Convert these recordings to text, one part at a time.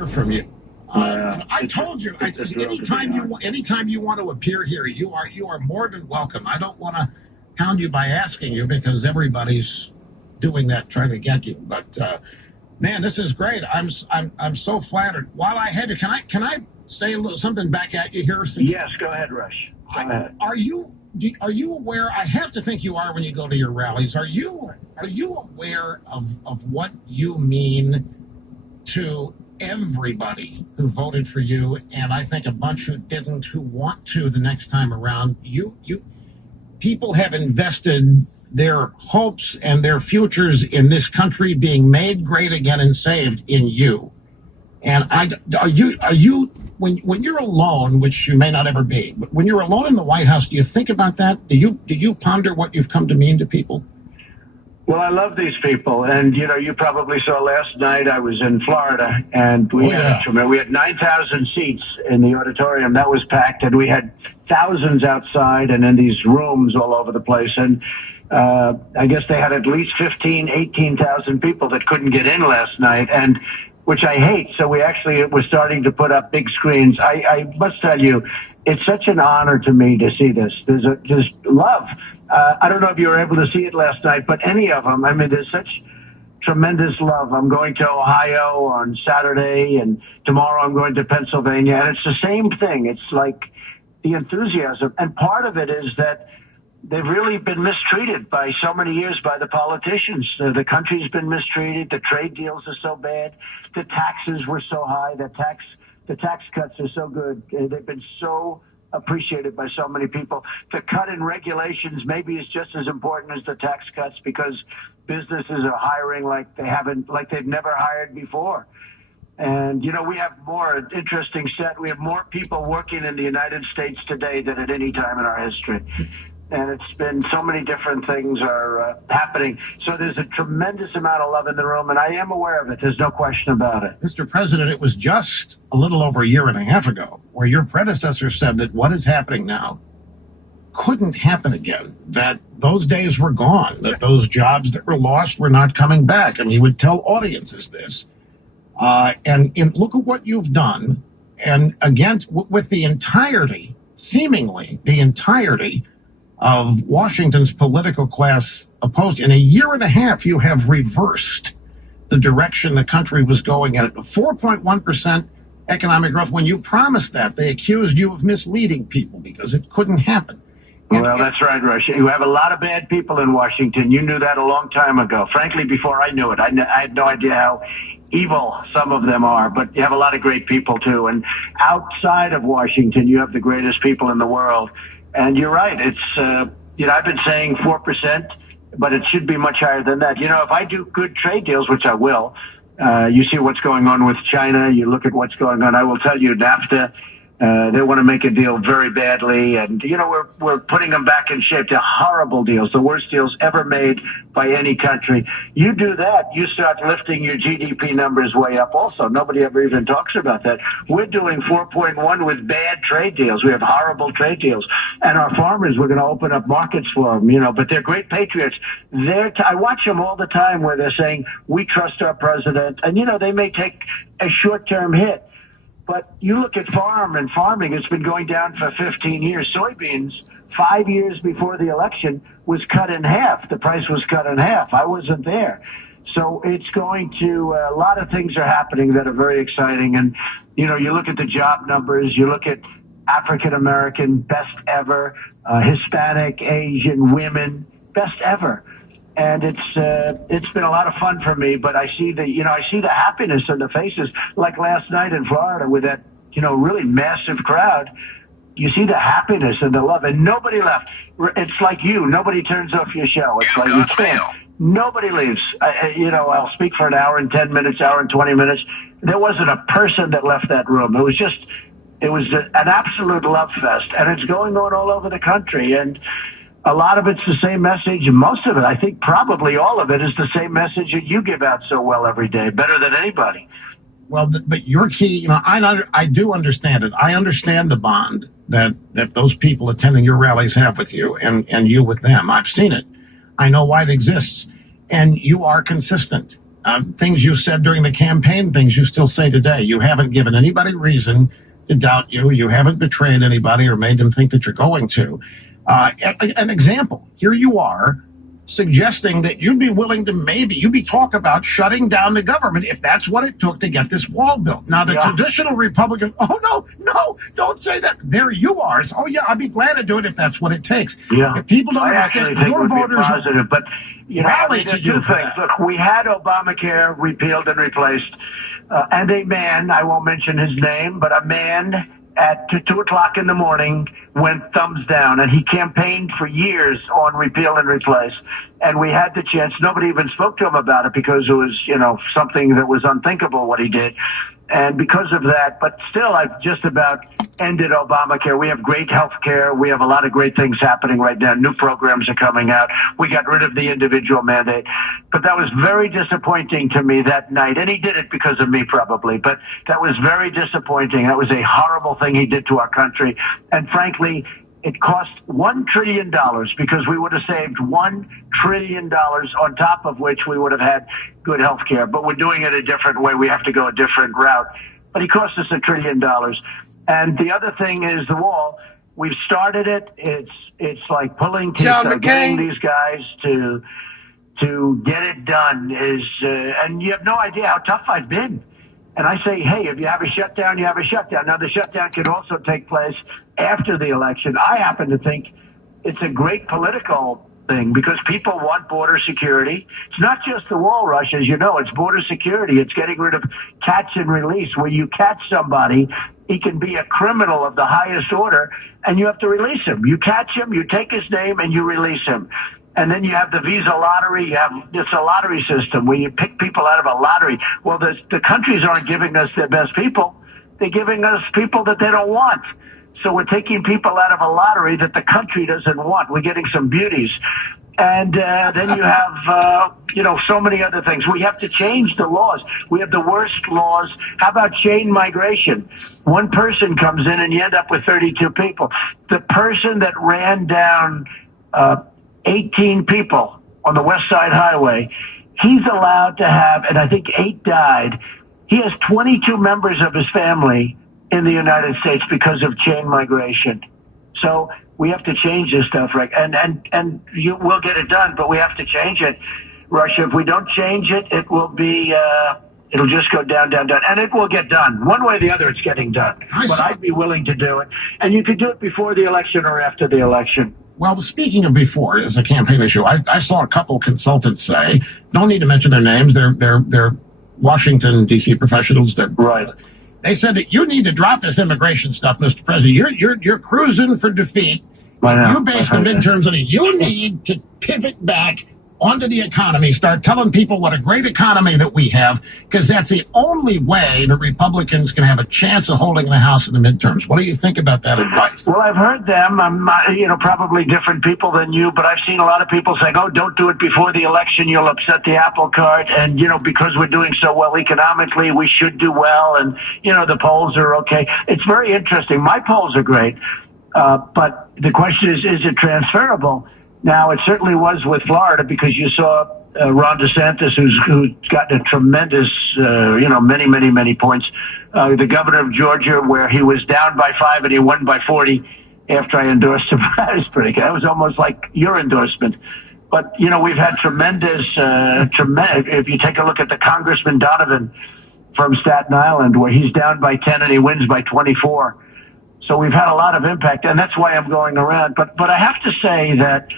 hear from you. I told you, anytime you want to appear here, you are more than welcome. I don't want to hound you by asking you because everybody's doing that, trying to get you. But man, this is great. I'm so flattered. While I had you, can I say something back at you here? Yes, go ahead, Rush. Go ahead. Are you aware? I have to think you are when you go to your rallies. Are you aware of what you mean to everybody who voted for you, and I think a bunch who didn't, who want to the next time around? People have invested their hopes and their futures in this country being made great again and saved in you. And are you when you're alone, which you may not ever be, but when you're alone in the White House, do you think about that? Do you ponder what you've come to mean to people? Well, I love these people, and you probably saw last night I was in Florida, and we had 9,000 seats in the auditorium. That was packed, and we had thousands outside and in these rooms all over the place. And I guess they had at least 18,000 people that couldn't get in last night, and which I hate. So we actually were starting to put up big screens. I must tell you, it's such an honor to me to see this. There's love. I don't know if you were able to see it last night, but any of them, I mean, there's such tremendous love. I'm going to Ohio on Saturday, and tomorrow I'm going to Pennsylvania, and it's the same thing. It's like the enthusiasm. And part of it is that they've really been mistreated by so many years by the politicians. The country's been mistreated. The trade deals are so bad. The taxes were so high. The tax cuts are so good. They've been so appreciated by so many people. The cut in regulations maybe is just as important as the tax cuts because businesses are hiring like they've never hired before. And, we have more interesting set. We have more people working in the United States today than at any time in our history. And it's been so many different things are happening. So there's a tremendous amount of love in the room, and I am aware of it. There's no question about it. Mr. President, it was just a little over a year and a half ago where your predecessor said that what is happening now couldn't happen again, that those days were gone, that those jobs that were lost were not coming back. And he would tell audiences this. And look at what you've done. And again, with the entirety, seemingly the entirety of Washington's political class opposed. In a year and a half, you have reversed the direction the country was going at. 4.1% economic growth. When you promised that, they accused you of misleading people because it couldn't happen. Well, that's right, Rush. You have a lot of bad people in Washington. You knew that a long time ago. Frankly, before I knew it, I had no idea how evil some of them are, but you have a lot of great people, too. And outside of Washington, you have the greatest people in the world. And you're right. It's, I've been saying 4%, but it should be much higher than that. If I do good trade deals, which I will, you see what's going on with China. You look at what's going on. I will tell you, NAFTA, they want to make a deal very badly. And, we're putting them back in shape. They're horrible deals, the worst deals ever made by any country. You do that, you start lifting your GDP numbers way up also. Nobody ever even talks about that. We're doing 4.1 with bad trade deals. We have horrible trade deals. And our farmers, we're going to open up markets for them, but they're great patriots. I watch them all the time where they're saying, we trust our president. And, they may take a short-term hit. But you look at farming, it's been going down for 15 years. Soybeans, 5 years before the election, was cut in half. The price was cut in half. I wasn't there. So it's going to, a lot of things are happening that are very exciting. And, you look at the job numbers, you look at African American, best ever, Hispanic, Asian, women, best ever. And it's been a lot of fun for me, but I see the happiness on the faces, like last night in Florida with that, really massive crowd. You see the happiness and the love, and nobody left. It's like nobody turns off your show. It's like you can't. Nobody leaves. I'll speak for an hour and 10 minutes, hour and 20 minutes. There wasn't a person that left that room. It was an absolute love fest, and it's going on all over the country. And a lot of it's the same message. Most of it, I think probably all of it, is the same message that you give out so well every day, better than anybody. Well, but your key, I do understand it. I understand the bond that those people attending your rallies have with you and you with them. I've seen it. I know why it exists. And you are consistent. Things you said during the campaign, things you still say today. You haven't given anybody reason to doubt you. You haven't betrayed anybody or made them think that you're going to. An example, here you are suggesting that you'd be willing to you'd be talk about shutting down the government if that's what it took to get this wall built. Now, the traditional Republican, oh, no, don't say that. There you are. Oh, yeah, I'd be glad to do it if that's what it takes. Yeah. If people don't I understand, actually think your voters positive, but rally to you two for things. that. Look, we had Obamacare repealed and replaced, and a man, I won't mention his name, but a man at 2 o'clock in the morning went thumbs down, and he campaigned for years on repeal and replace. And we had the chance. Nobody even spoke to him about it because it was, something that was unthinkable what he did. And because of that, but still, I've just about ended Obamacare. We have great health care. We have a lot of great things happening right now. New programs are coming out. We got rid of the individual mandate. But that was very disappointing to me that night. And he did it because of me, probably. But that was very disappointing. That was a horrible thing he did to our country. And frankly, it cost $1 trillion because we would have saved $1 trillion on top of which we would have had good health care. But we're doing it a different way. We have to go a different route. But he cost us $1 trillion. And the other thing is the wall. We've started it. It's like pulling teeth. Getting these guys to get it done is, and you have no idea how tough I've been. And I say, hey, if you have a shutdown, you have a shutdown. Now, the shutdown can also take place after the election. I happen to think it's a great political thing because people want border security. It's not just the wall, Rush, as you know. It's border security. It's getting rid of catch and release. Where you catch somebody, he can be a criminal of the highest order, and you have to release him. You catch him, you take his name, and you release him. And then you have the visa lottery. It's a lottery system where you pick people out of a lottery. Well, the countries aren't giving us their best people. They're giving us people that they don't want. So we're taking people out of a lottery that the country doesn't want. We're getting some beauties. And then you have, so many other things. We have to change the laws. We have the worst laws. How about chain migration? One person comes in and you end up with 32 people. The person that ran down 18 people on the West Side Highway, he's allowed to have, and I think 8 died. He has 22 members of his family in the United States because of chain migration. So we have to change this stuff, Rick. And we'll get it done, but we have to change it. Russia, if we don't change it, it will be, it'll just go down, down, down. And it will get done. One way or the other, it's getting done. But I'd be willing to do it. And you could do it before the election or after the election. Well, speaking of before as a campaign issue, I saw a couple consultants say, don't need to mention their names. They're Washington, D.C. professionals. Right. They said that you need to drop this immigration stuff, Mr. President. You're cruising for defeat. You based the midterms on it. You need to pivot back onto the economy, start telling people what a great economy that we have, because that's the only way the Republicans can have a chance of holding the House in the midterms. What do you think about that advice? Well, I've heard them. I'm, probably different people than you, but I've seen a lot of people saying, oh, don't do it before the election. You'll upset the apple cart. And, because we're doing so well economically, we should do well. And, the polls are okay. It's very interesting. My polls are great. But the question is it transferable? Now, it certainly was with Florida because you saw Ron DeSantis, who's gotten a tremendous, many, many, many points. The governor of Georgia, where he was down by 5 and he won by 40 after I endorsed him. That was pretty good. That was almost like your endorsement. But, we've had tremendous, if you take a look at the Congressman Donovan from Staten Island, where he's down by 10 and he wins by 24. So we've had a lot of impact, and that's why I'm going around. But I have to say that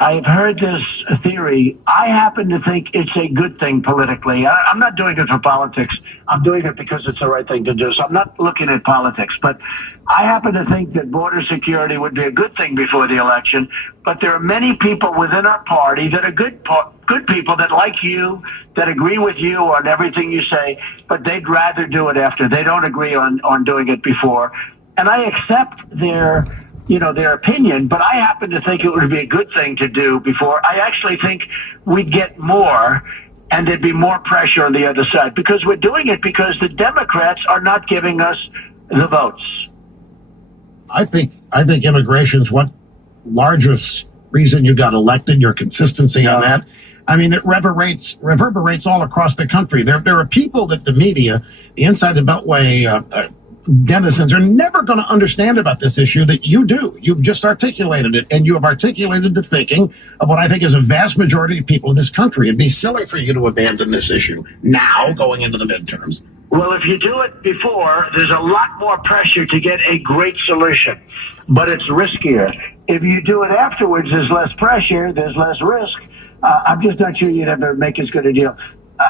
I've heard this theory. I happen to think it's a good thing politically. I'm not doing it for politics. I'm doing it because it's the right thing to do. So I'm not looking at politics. But I happen to think that border security would be a good thing before the election. But there are many people within our party that are good people that like you, that agree with you on everything you say, but they'd rather do it after. They don't agree on doing it before. And I accept their opinion, but I happen to think it would be a good thing to do before. I actually think we'd get more and there'd be more pressure on the other side because we're doing it because the Democrats are not giving us the votes. I think immigration's what largest reason you got elected, your consistency on that. I mean, it reverberates all across the country. There are people that the media, the inside the Beltway denizens, are never going to understand about this issue that you do. You've just articulated it, and you have articulated the thinking of what I think is a vast majority of people in this country. It'd be silly for you to abandon this issue now, going into the midterms. Well, if you do it before, there's a lot more pressure to get a great solution, but it's riskier. If you do it afterwards, there's less pressure, there's less risk. I'm just not sure you'd ever make as good a deal.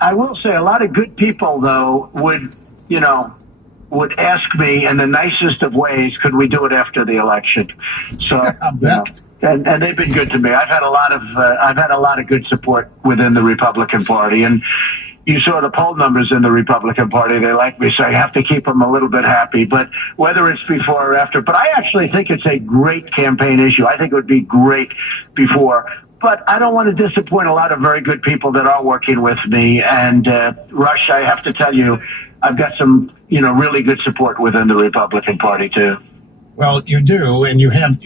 I will say a lot of good people, though, would ask me in the nicest of ways, could we do it after the election? So, and they've been good to me. I've had a lot of good support within the Republican Party, and you saw the poll numbers in the Republican Party. They like me, so I have to keep them a little bit happy. But whether it's before or after, but I actually think it's a great campaign issue. I think it would be great before. But I don't want to disappoint a lot of very good people that are working with me. And Rush, I have to tell you, I've got some, really good support within the Republican Party too. Well, you do, and you have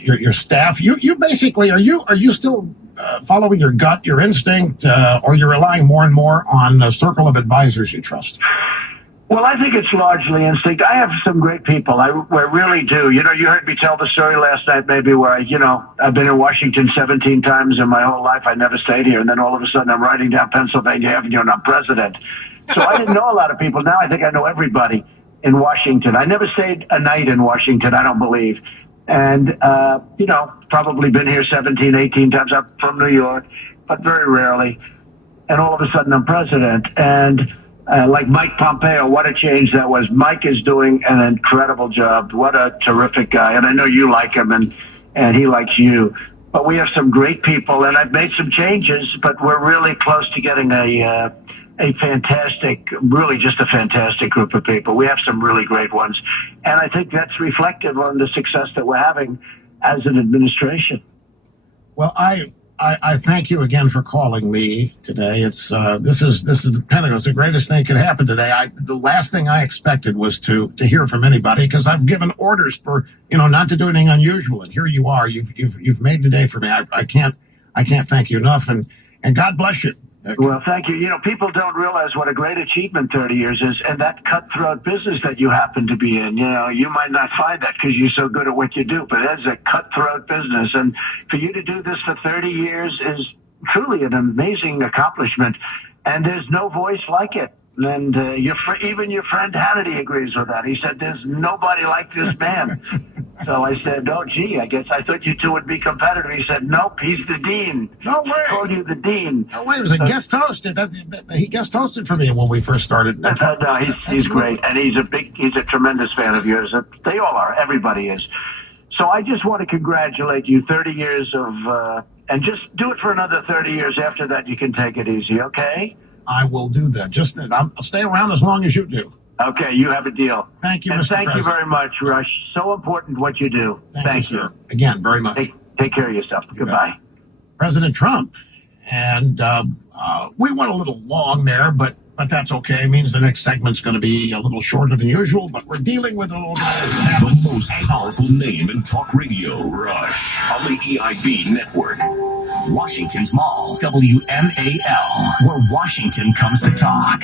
your staff. You basically are you still following your gut, your instinct, or you're relying more and more on a circle of advisors you trust? Well, I think it's largely instinct. I have some great people. I really do. You heard me tell the story last night, maybe, where I've been in Washington 17 times in my whole life. I never stayed here. And then all of a sudden I'm riding down Pennsylvania Avenue and I'm president. So I didn't know a lot of people. Now I think I know everybody in Washington. I never stayed a night in Washington, I don't believe. And, probably been here 17, 18 times. I'm from New York, but very rarely. And all of a sudden I'm president. And like Mike Pompeo, what a change that was. Mike is doing an incredible job. What a terrific guy. And I know you like him and he likes you. But we have some great people, and I've made some changes, but we're really close to getting a fantastic, really just a fantastic group of people. We have some really great ones. And I think that's reflective on the success that we're having as an administration. Well, I thank you again for calling me today. It's this is the Pentagon. It's the greatest thing that could happen today. The last thing I expected was to hear from anybody, because I've given orders for not to do anything unusual, and here you are. You've made the day for me. I can't thank you enough, and God bless you. Well, thank you. People don't realize what a great achievement 30 years is, and that cutthroat business that you happen to be in. You might not find that because you're so good at what you do, but it's a cutthroat business. And for you to do this for 30 years is truly an amazing accomplishment, and there's no voice like it. And even your friend Hannity agrees with that. He said, there's nobody like this man. So I said, oh, gee, I thought you two would be competitive. He said, nope, he's the dean. No way. I told you the dean. No way. It was a guest host. He guest hosted for me when we first started. No, he's great. And he's a tremendous fan of yours. They all are. Everybody is. So I just want to congratulate you. 30 years of, and just do it for another 30 years. After that, you can take it easy, okay? I will do that. I'll stay around as long as you do. Okay, you have a deal. Thank you, and Mr. thank President. you very much, Rush. So important what you do. Thank you, sir. Again, very much. Take care of yourself. Goodbye. President Trump. And we went a little long there, but that's okay. It means the next segment's going to be a little shorter than usual, but we're dealing with the most powerful name in talk radio, Rush, on the EIB network. Washington's Mall, WMAL, where Washington comes to talk.